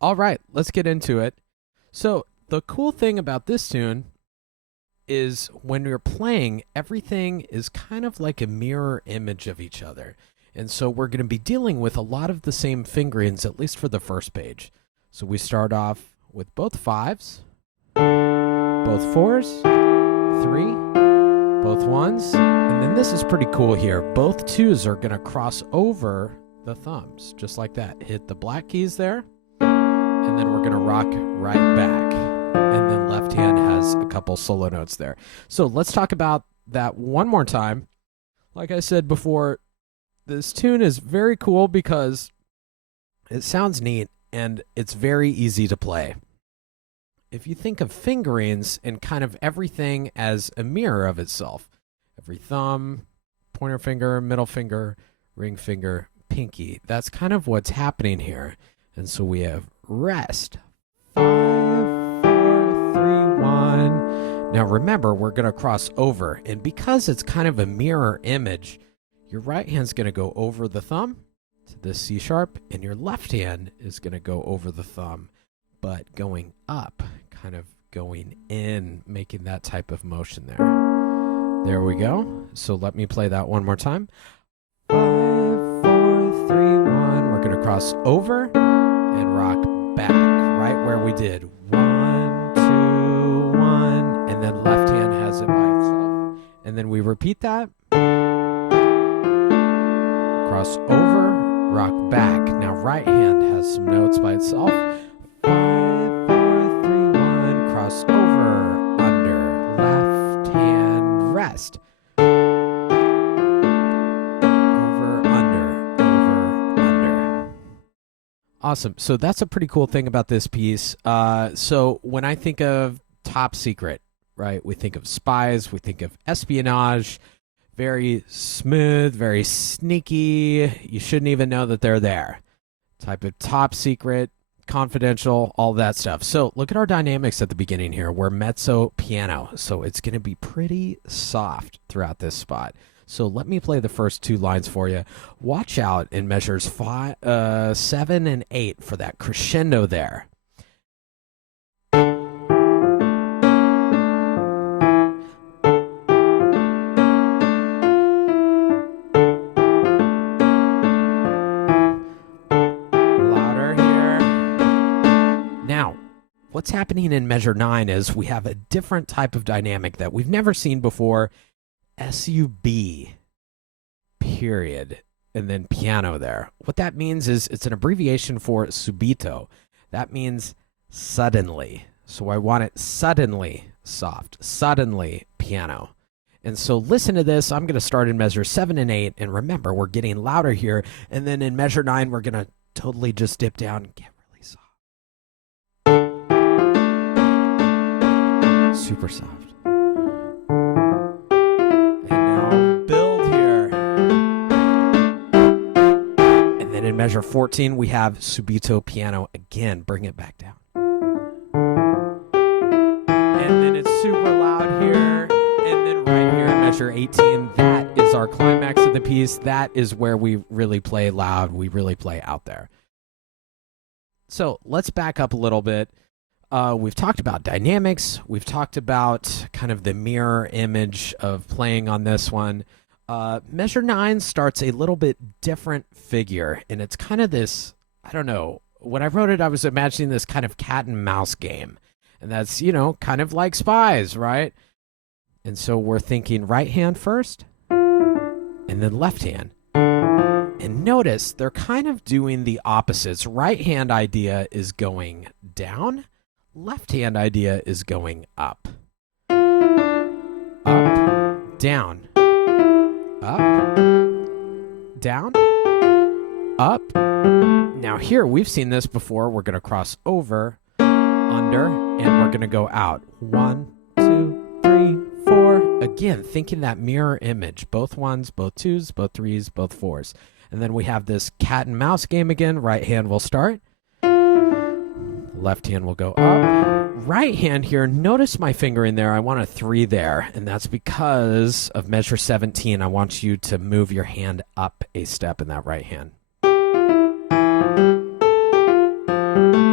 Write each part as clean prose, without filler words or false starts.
All right, let's get into it. So, the cool thing about this tune is when you're playing, everything is kind of like a mirror image of each other. And so, we're going to be dealing with a lot of the same fingerings, at least for the first page. So, we start off with both fives, both fours, three, both ones, and then this is pretty cool here. Both twos are going to cross over the thumbs, just like that. Hit the black keys there, and then we're going to rock right back. And then left hand has a couple solo notes there. So let's talk about that one more time. Like I said before, this tune is very cool because it sounds neat and it's very easy to play. If you think of fingerings and kind of everything as a mirror of itself, every thumb, pointer finger, middle finger, ring finger, pinky, that's kind of what's happening here. And so we have rest. 5, 4, 3, 1. Now remember, we're going to cross over. And because it's kind of a mirror image, your right hand's going to go over the thumb to the C sharp, and your left hand is going to go over the thumb, but going up, kind of going in, making that type of motion there. There we go. So let me play that one more time. 5, 4, 3, 1. We're going to cross over and rock back right where we did 1, 2, 1, and then left hand has it by itself, and then we repeat that, cross over, rock back. Now right hand has some notes by itself. 5, 4, 3, 1, cross over, under, left hand, rest. Awesome. So that's a pretty cool thing about this piece. So when I think of Top Secret, right, we think of spies, we think of espionage, very smooth, very sneaky. You shouldn't even know that they're there. Type of top secret, confidential, all that stuff. So look at our dynamics at the beginning here. We're mezzo piano, so it's going to be pretty soft throughout this spot. So let me play the first two lines for you. Watch out in measures 7 and 8 for that crescendo there. Louder here. Now, what's happening in measure 9 is we have a different type of dynamic that we've never seen before. SUB, period, and then piano there. What that means is it's an abbreviation for subito. That means suddenly. So I want it suddenly soft, suddenly piano. And so listen to this. I'm going to start in measure 7 and 8. And remember, we're getting louder here. And then in measure 9, we're going to totally just dip down and get really soft. Super soft. In measure 14, we have subito piano again. Bring it back down. And then it's super loud here. And then right here in measure 18, that is our climax of the piece. That is where we really play loud. We really play out there. So let's back up a little bit. We've talked about dynamics. We've talked about kind of the mirror image of playing on this one. Measure 9 starts a little bit different figure, and it's kind of this, I don't know, when I wrote it, I was imagining this kind of cat and mouse game, and that's, kind of like spies, right? And so we're thinking right hand first, and then left hand. And notice they're kind of doing the opposites. Right hand idea is going down, left hand idea is going up. Up, down. Up, down, up. Now here, we've seen this before. We're going to cross over, under, and we're going to go out. 1, 2, 3, 4. Again, thinking that mirror image. Both ones, both twos, both threes, both fours. And then we have this cat and mouse game again. Right hand will start. Left hand will go up. Right hand here, notice my finger in there. I want a 3 there, and that's because of measure 17. I want you to move your hand up a step in that right hand.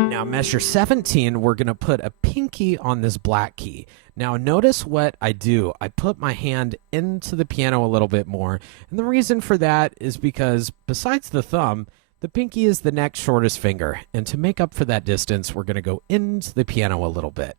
Now Now, measure 17, we're going to put a pinky on this black key. Now, notice what I do. I put my hand into the piano a little bit more. And the reason for that is because besides the thumb, the pinky is the next shortest finger. And to make up for that distance, we're going to go into the piano a little bit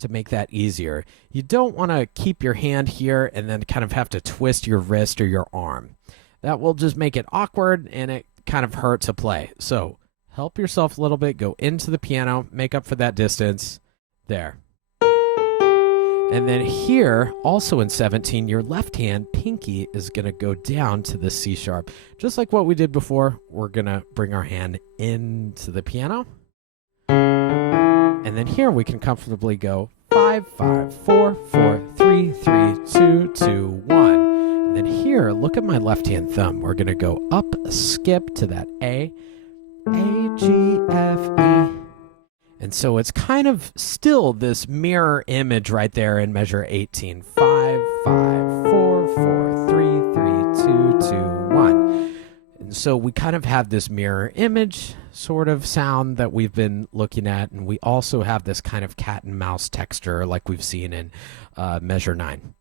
to make that easier. You don't want to keep your hand here and then kind of have to twist your wrist or your arm. That will just make it awkward and it kind of hurt to play. So help yourself a little bit, go into the piano, make up for that distance. There. And then here, also in 17, your left hand pinky is going to go down to the C sharp. Just like what we did before, we're going to bring our hand into the piano. And then here we can comfortably go 5, 5, 4, 4, 3, 3, 2, 2, 1. And then here, look at my left hand thumb. We're going to go up a skip to that A, G, F, E. And so it's kind of still this mirror image right there in measure 18. 5, 5, 4, 4, 3, 3, 2, 2, 1. And so we kind of have this mirror image sort of sound that we've been looking at. And we also have this kind of cat and mouse texture like we've seen in measure 9.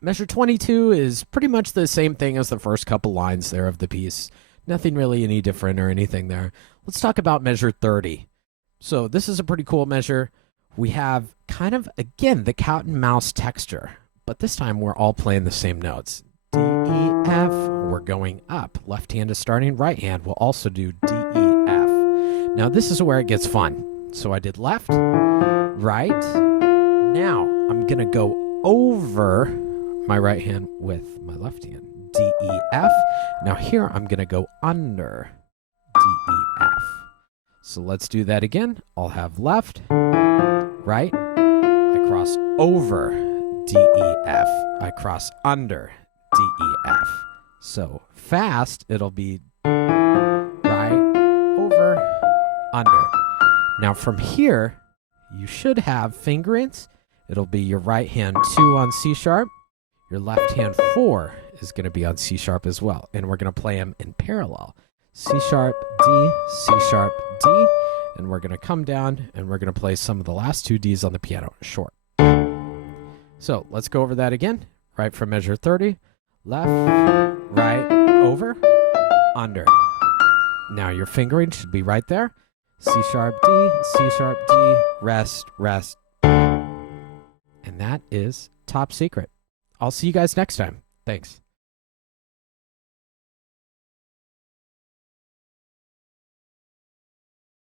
Measure 22 is pretty much the same thing as the first couple lines there of the piece. Nothing really any different or anything there. Let's talk about measure 30. So this is a pretty cool measure. We have kind of, again, the cat and mouse texture, but this time we're all playing the same notes. D, E, F, we're going up. Left hand is starting, right hand will also do D, E, F. Now this is where it gets fun. So I did left, right. Now I'm going to go over my right hand with my left hand. D, E, F. Now here I'm going to go under D, E, F. So let's do that again. I'll have left, right, I cross over D, E, F. I cross under D, E, F. So fast, it'll be right, over, under. Now from here, you should have fingerings. It'll be your right hand 2 on C sharp. Your left hand 4 is going to be on C sharp as well. And we're going to play them in parallel. C sharp, D, C sharp, D. And we're going to come down and we're going to play some of the last 2 Ds on the piano short. So let's go over that again. Right from measure 30. Left, right, over, under. Now your fingering should be right there. C sharp, D, C sharp, D, rest, rest. And that is Top Secret. I'll see you guys next time. Thanks.